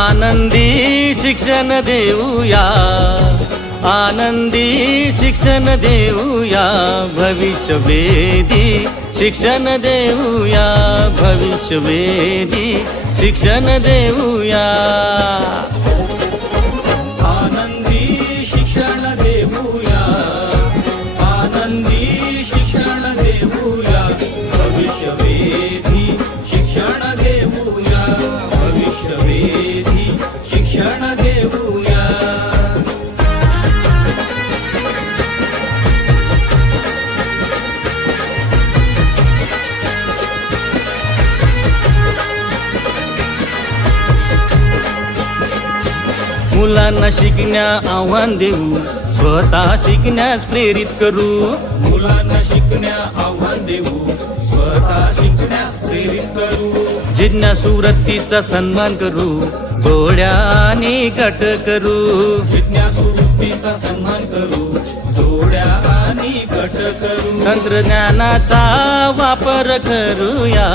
आनंदी शिक्षण देऊया, आनंदी शिक्षण देऊया, भविष्यवेधी शिक्षण देऊया, भविष्यवेधी शिक्षण देऊया. आनंदी शिक्षण देऊया, आनंदी शिक्षण देऊया, भविष्यवेधी शिक्षण देऊया, भविष्यवेधी शिक्षण देऊया. मुलांना शिकण्या आव्हान देऊ, स्वतः शिकण्यास प्रेरित करू. मुलांना शिकण्या आव्हान देऊ, स्वतः शिकण्यास प्रेरित करू. जिज्ञासू वृत्तीचा सन्मान करू, जोड्याने गट करू. जिज्ञासू वृत्तीचा सन्मान करू, जोड्या आणि गट करू. तंत्रज्ञानाचा वापर करूया,